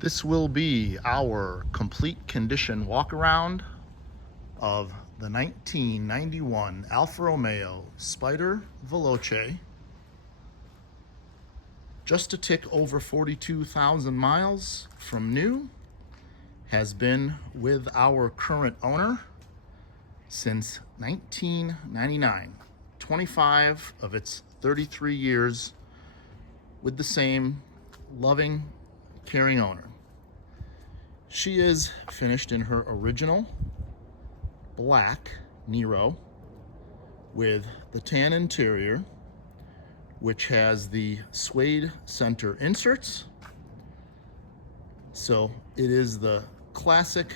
This will be our complete condition walk around of the 1991 Alfa Romeo Spider Veloce. Just a tick over 42,000 miles from new. Has been with our current owner since 1999. 25 of its 33 years with the same loving, caring owner. She is finished in her original black Nero with the tan interior, which has the suede center inserts. So it is the classic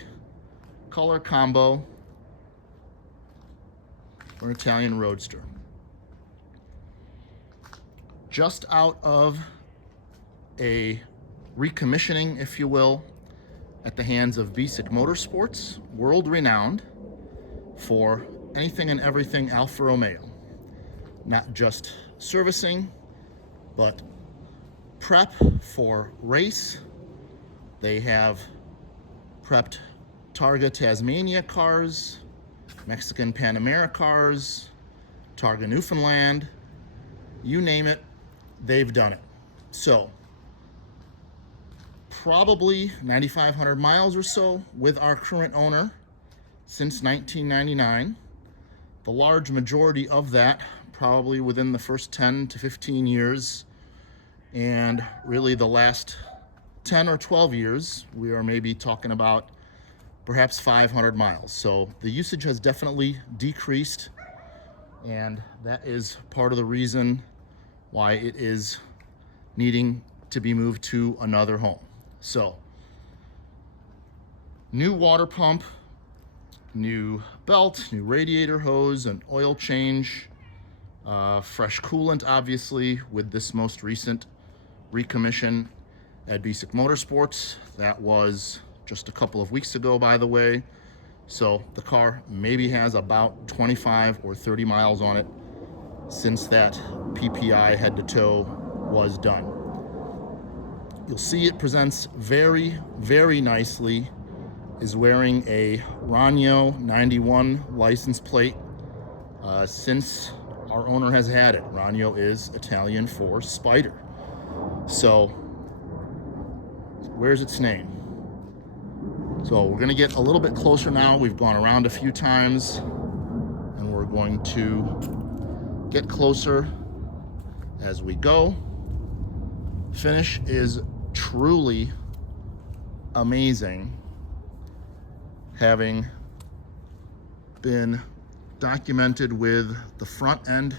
color combo for an Italian roadster. Just out of a recommissioning, if you will, at the hands of Basic Motorsports, world renowned for anything and everything Alfa Romeo. Not just servicing, but prep for race. They have prepped Targa Tasmania cars, Mexican Panamera cars, Targa Newfoundland, you name it, they've done it. So, probably 9,500 miles or so with our current owner since 1999. The large majority of that probably within the first 10 to 15 years, and really the last 10 or 12 years, we are maybe talking about perhaps 500 miles. So the usage has definitely decreased, and that is part of the reason why it is needing to be moved to another home. So, new water pump, new belt, new radiator hose, an oil change, fresh coolant, obviously, with this most recent recommission at Basic Motorsports. That was just a couple of weeks ago, by the way. So the car maybe has about 25 or 30 miles on it since that PPI head to toe was done. You'll see it presents very, very nicely. Is wearing a Ragno 91 license plate since our owner has had it. Ragno is Italian for spider. So, where's its name? So we're gonna get a little bit closer now. We've gone around a few times, and we're going to get closer as we go. Finish is truly amazing, having been documented with the front end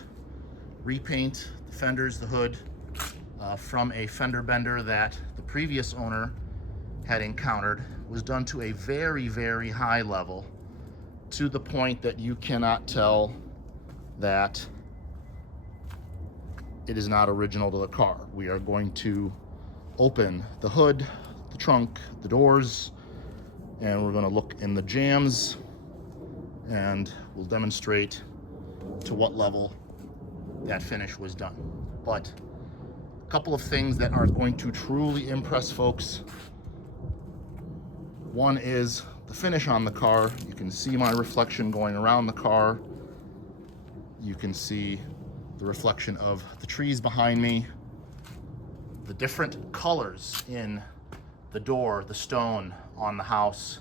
repaint, the fenders, the hood, from a fender bender that the previous owner had encountered, was done to a very, very high level, to the point that you cannot tell that it is not original to the car. We are going to open the hood, the trunk, the doors, and we're going to look in the jams, and we'll demonstrate to what level that finish was done. But a couple of things that are going to truly impress folks. One is the finish on the car. You can see my reflection going around the car. You can see the reflection of the trees behind me. The different colors in the door, the stone on the house,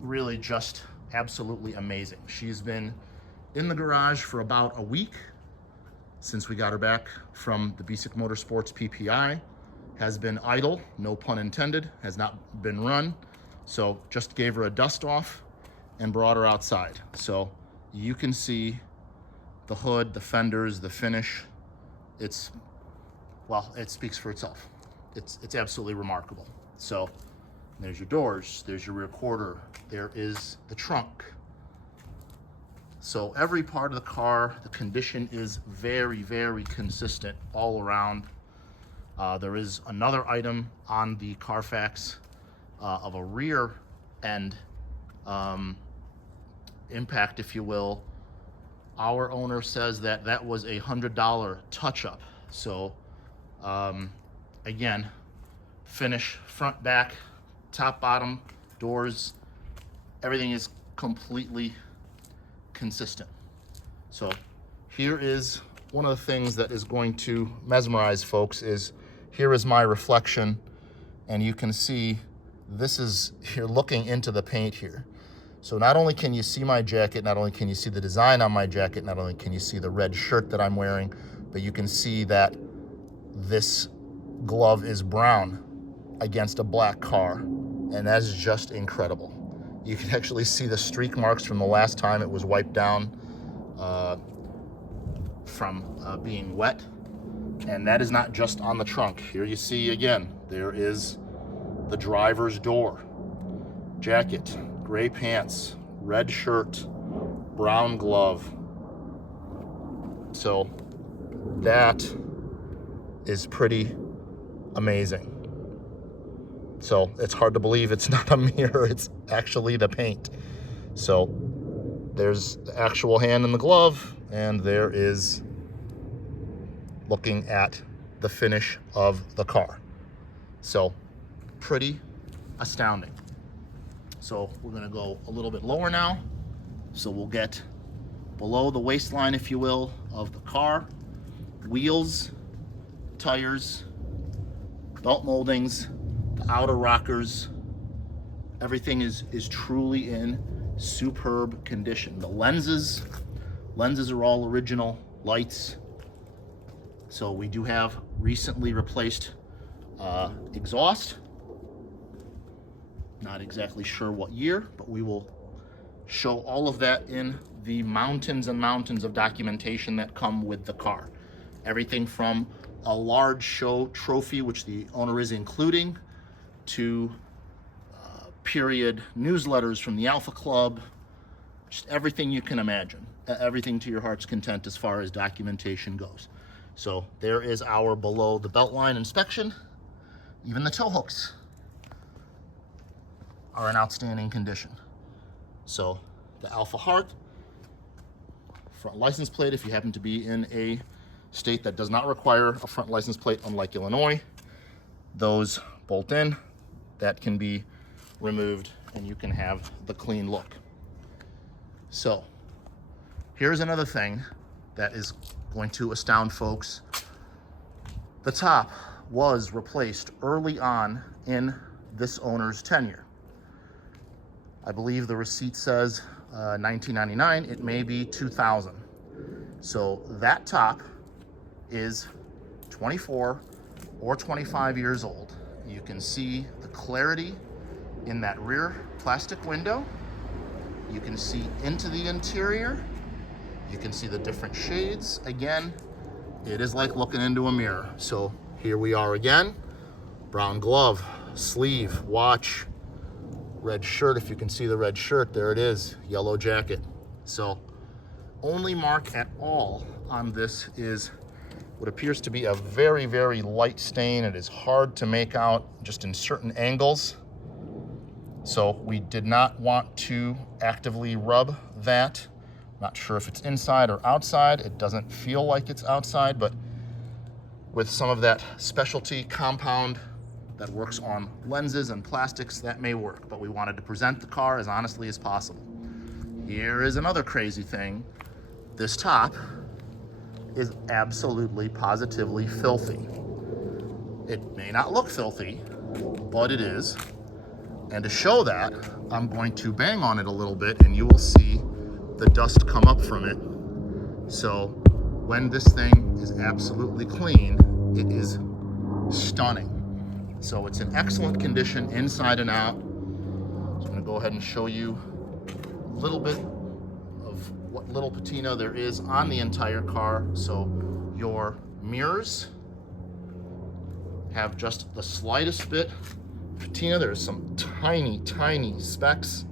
really just absolutely amazing. She's been in the garage for about a week since we got her back from the Basic Motorsports PPI. Has been idle, no pun intended, has not been run. So just gave her a dust off and brought her outside. So you can see the hood, the fenders, the finish. Well, it speaks for itself. It's absolutely remarkable. So there's your doors, there's your rear quarter, there is the trunk. So every part of the car, the condition is very, very consistent all around. There is another item on the Carfax of a rear end impact, if you will. Our owner says that that was a $100 touch-up. So again, finish, front, back, top, bottom, doors. Everything is completely consistent. So here is one of the things that is going to mesmerize folks is here is my reflection, and you can see this is, you're looking into the paint here. So not only can you see my jacket, not only can you see the design on my jacket, not only can you see the red shirt that I'm wearing, but you can see that this glove is brown against a black car, and that is just incredible. You can actually see the streak marks from the last time it was wiped down from being wet, and that is not just on the trunk. Here you see again, there is the driver's door, jacket, gray pants, red shirt, brown glove. So that is pretty amazing. So it's hard to believe it's not a mirror, it's actually the paint. So there's the actual hand in the glove, and there is looking at the finish of the car. So pretty astounding. So we're gonna go a little bit lower now. So we'll get below the waistline, if you will, of the car. Wheels, tires, belt moldings, the outer rockers, everything is truly in superb condition. The lenses are all original lights. So we do have recently replaced exhaust. Not exactly sure what year, but we will show all of that in the mountains and mountains of documentation that come with the car. Everything from a large show trophy, which the owner is including, to period newsletters from the Alpha Club, just everything you can imagine, everything to your heart's content as far as documentation goes. So there is our below the belt line inspection. Even the tow hooks are in outstanding condition. So the Alpha Heart, front license plate, if you happen to be in a state that does not require a front license plate, unlike Illinois, those bolt in, that can be removed, and you can have the clean look. So here's another thing that is going to astound folks. The top was replaced early on in this owner's tenure. I believe the receipt says 1999, it may be 2000. So that top is 24 or 25 years old. You can see the clarity in that rear plastic window. You can see into the interior. You can see the different shades. Again, it is like looking into a mirror. So here we are again. Brown glove, sleeve, watch, red shirt. If you can see the red shirt, there it is, yellow jacket. So only mark at all on this is what appears to be a very, very light stain. It is hard to make out just in certain angles. So we did not want to actively rub that. Not sure if it's inside or outside. It doesn't feel like it's outside, but with some of that specialty compound that works on lenses and plastics, that may work. But we wanted to present the car as honestly as possible. Here is another crazy thing. This top is absolutely, positively filthy. It may not look filthy, but it is. And to show that, I'm going to bang on it a little bit, and you will see the dust come up from it. So when this thing is absolutely clean, it is stunning. So it's in excellent condition inside and out. So I'm gonna go ahead and show you a little bit of what little patina there is on the entire car. So your mirrors have just the slightest bit of patina. There's some tiny, tiny specks.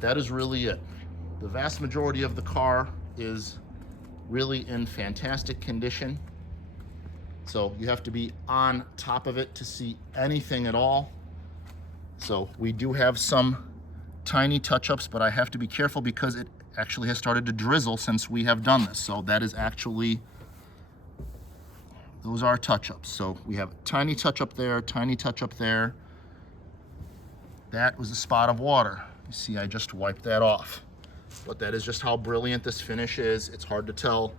That is really it. The vast majority of the car is really in fantastic condition. So you have to be on top of it to see anything at all. So we do have some tiny touch-ups, but I have to be careful because it actually has started to drizzle since we have done this. So that is actually those are touch-ups. So we have a tiny touch-up there, tiny touch-up there. That was a spot of water. You see, I just wiped that off. But that is just how brilliant this finish is. It's hard to tell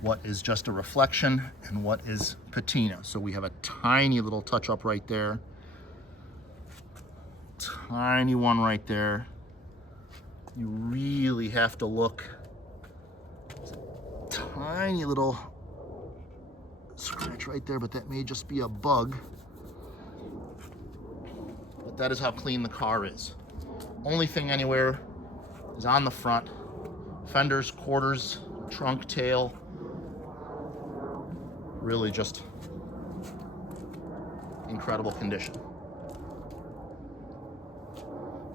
what is just a reflection and what is patina. So we have a tiny little touch-up right there. Tiny one right there. You really have to look. Tiny little scratch right there, but that may just be a bug. But that is how clean the car is. Only thing anywhere is on the front. Fenders, quarters, trunk, tail. Really just incredible condition.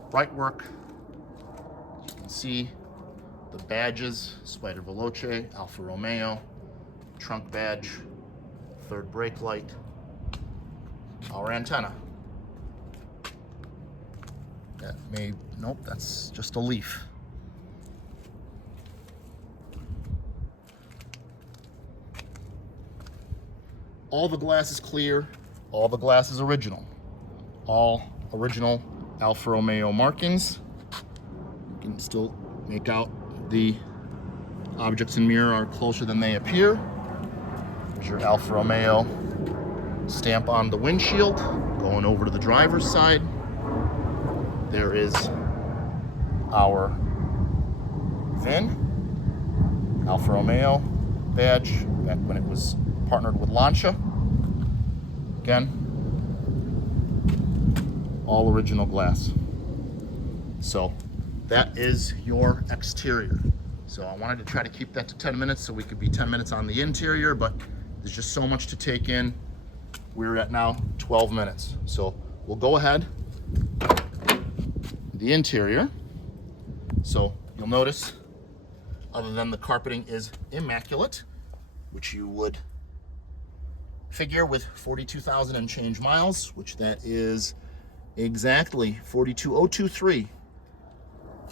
Bright work. As you can see, the badges, Spider Veloce, Alfa Romeo, trunk badge, third brake light, our antenna. That may, nope, that's just a leaf. All the glass is clear, all the glass is original. All original Alfa Romeo markings. You can still make out the objects in mirror are closer than they appear. There's your Alfa Romeo stamp on the windshield. Going over to the driver's side, there is our VIN, Alfa Romeo badge, back when it was partnered with Lancia. Again, all original glass. So that is your exterior. So I wanted to try to keep that to 10 minutes so we could be 10 minutes on the interior, but there's just so much to take in. We're at now 12 minutes. So we'll go ahead. The interior. So you'll notice, other than the carpeting is immaculate, which you would figure with 42,000 and change miles, which that is exactly 42,023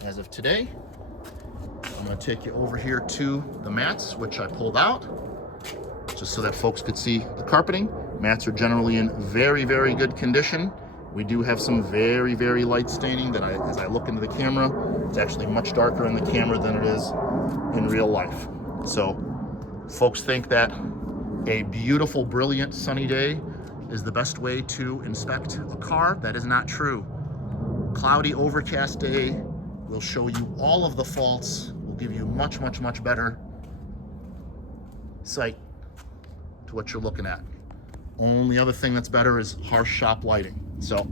as of today. I'm going to take you over here to the mats, which I pulled out just so that folks could see the carpeting. Mats are generally in very, very good condition. We do have some very, very light staining that as I look into the camera, it's actually much darker in the camera than it is in real life. So folks think that a beautiful, brilliant, sunny day is the best way to inspect a car. That is not true. Cloudy, overcast day will show you all of the faults, will give you much, much, much better sight to what you're looking at. Only other thing that's better is harsh shop lighting. So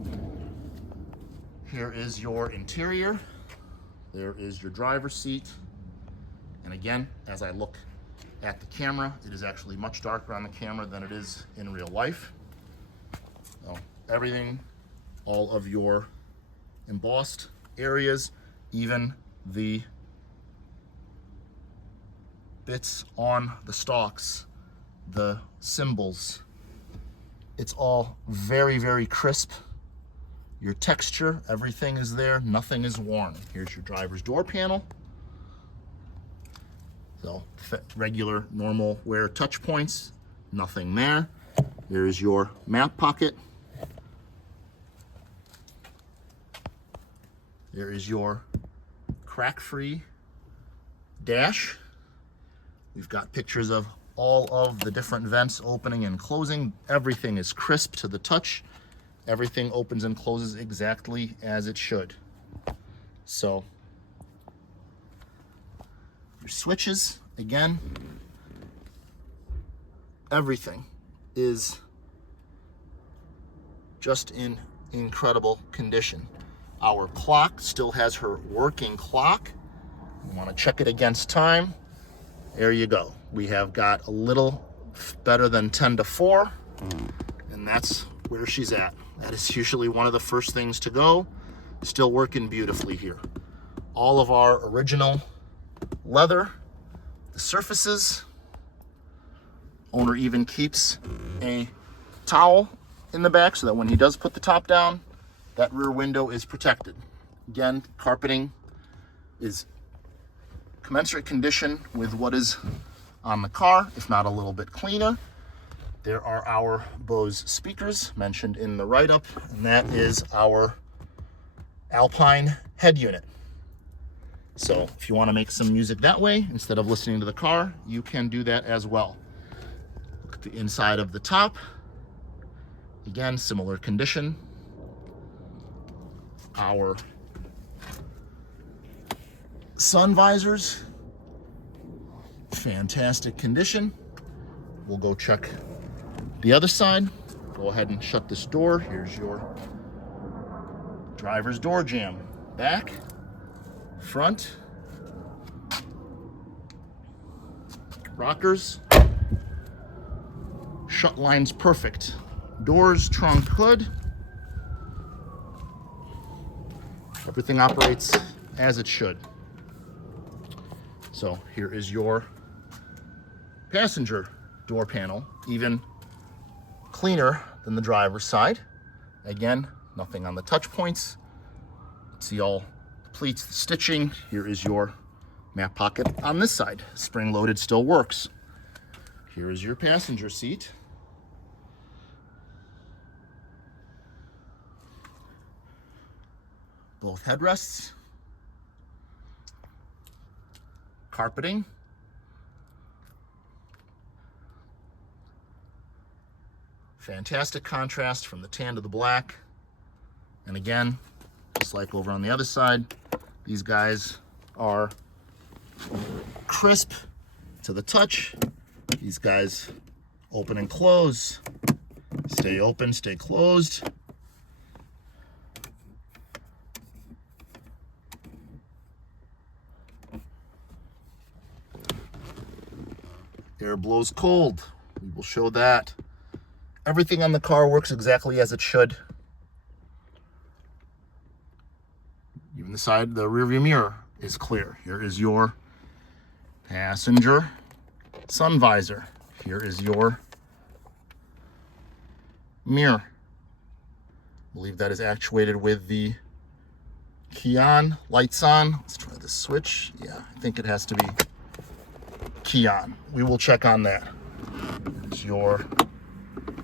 here is your interior. There is your driver's seat. And again, as I look at the camera, it is actually much darker on the camera than it is in real life. So everything, all of your embossed areas, even the bits on the stalks, the symbols, it's all very, very crisp. Your texture, everything is there, nothing is worn. Here's your driver's door panel. So regular, normal wear touch points, nothing there. There's your map pocket. There is your crack-free dash. We've got pictures of all of the different vents opening and closing. Everything is crisp to the touch. Everything opens and closes exactly as it should. So your switches, again, everything is just in incredible condition. Our clock still has her working clock. You want to check it against time. There you go. We have got a little better than 10 to 4, and that's where she's at. That is usually one of the first things to go. Still working beautifully here. All of our original leather, the surfaces. Owner even keeps a towel in the back so that when he does put the top down, that rear window is protected. Again, carpeting is commensurate condition with what is on the car, if not a little bit cleaner. There are our Bose speakers mentioned in the write-up, and that is our Alpine head unit. So if you want to make some music that way, instead of listening to the car, you can do that as well. Look at the inside of the top. Again, similar condition. Our sun visors, fantastic condition. We'll go check the other side. Go ahead and shut this door. Here's your driver's door jamb. Back, front, rockers, shut line's perfect. Doors, trunk, hood. Everything operates as it should. So here is your passenger door panel, even cleaner than the driver's side. Again, nothing on the touch points. See all the pleats, the stitching. Here is your map pocket on this side. Spring loaded still works. Here is your passenger seat. Both headrests. Carpeting. Fantastic contrast from the tan to the black. And again, just like over on the other side, these guys are crisp to the touch. These guys open and close. Stay open, stay closed. Air blows cold. We will show that. Everything on the car works exactly as it should. Even the rear view mirror is clear. Here is your passenger sun visor. Here is your mirror. I believe that is actuated with the key on, lights on. Let's try the switch. Yeah, I think it has to be key on. We will check on that. Here's your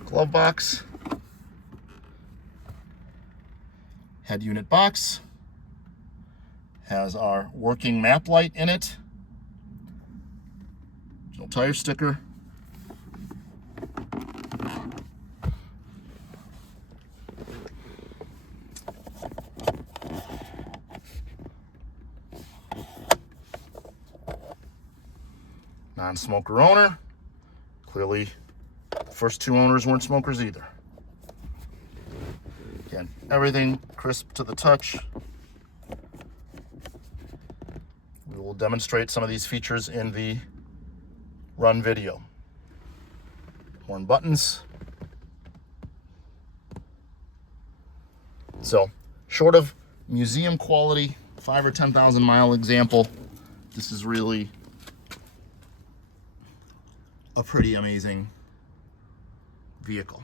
glove box. Head unit box. Has our working map light in it. Original tire sticker. Non-smoker owner. Clearly, the first two owners weren't smokers either. Again, everything crisp to the touch. We will demonstrate some of these features in the run video. Horn buttons. So, short of museum quality, 5,000 or 10,000 mile example, this is really a pretty amazing vehicle.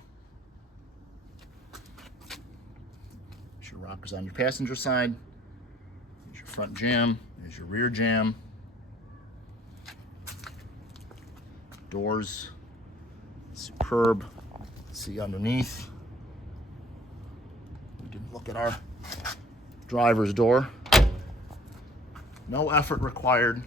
There's your rockers on your passenger side. There's your front jamb. There's your rear jamb. Doors, superb. See underneath. We can look at our driver's door. No effort required.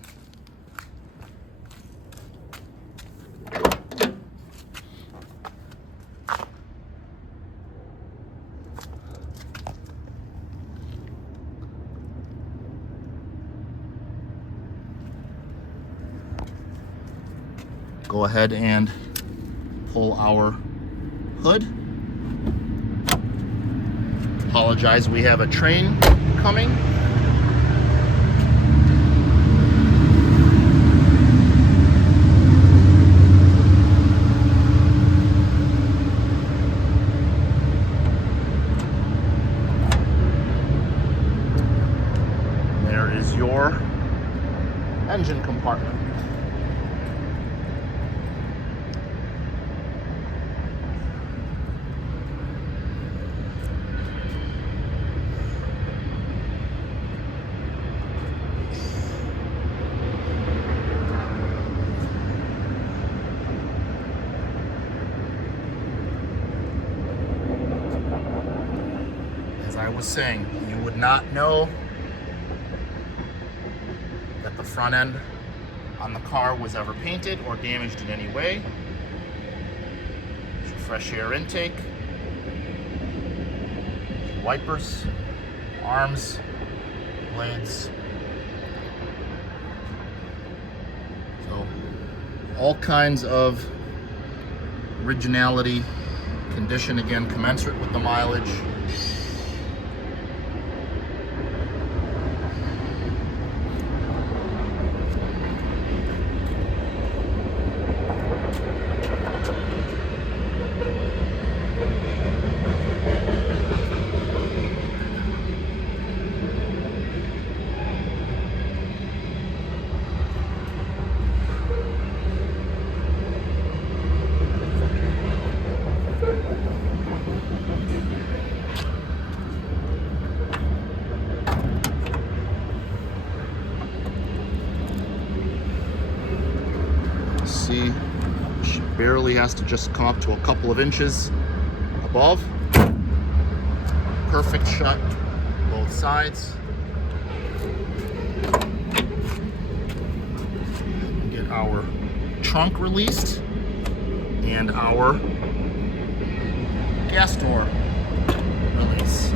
Go ahead and pull our hood. Apologize, we have a train coming. There is your engine compartment. was saying, you would not know that the front end on the car was ever painted or damaged in any way. There's your fresh air intake, wipers, arms, blades. So all kinds of originality, condition again commensurate with the mileage. See, she barely has to just come up to a couple of inches above. Perfect shut both sides. Get our trunk released and our gas door release.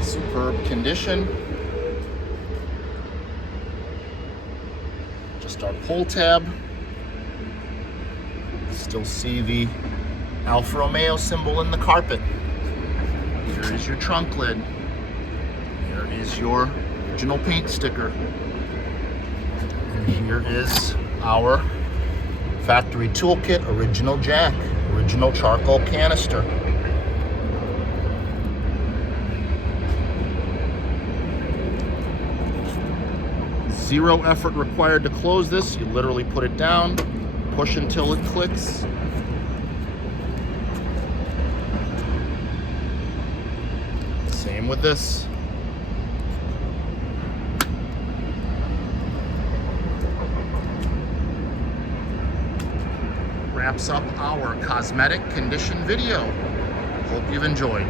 Superb condition. Just our pull tab. Still see the Alfa Romeo symbol in the carpet. Here is your trunk lid. Here is your original paint sticker. And here is our factory toolkit, original jack, original charcoal canister. Zero effort required to close this. You literally put it down, push until it clicks. Same with this. Wraps up our cosmetic condition video. Hope you've enjoyed.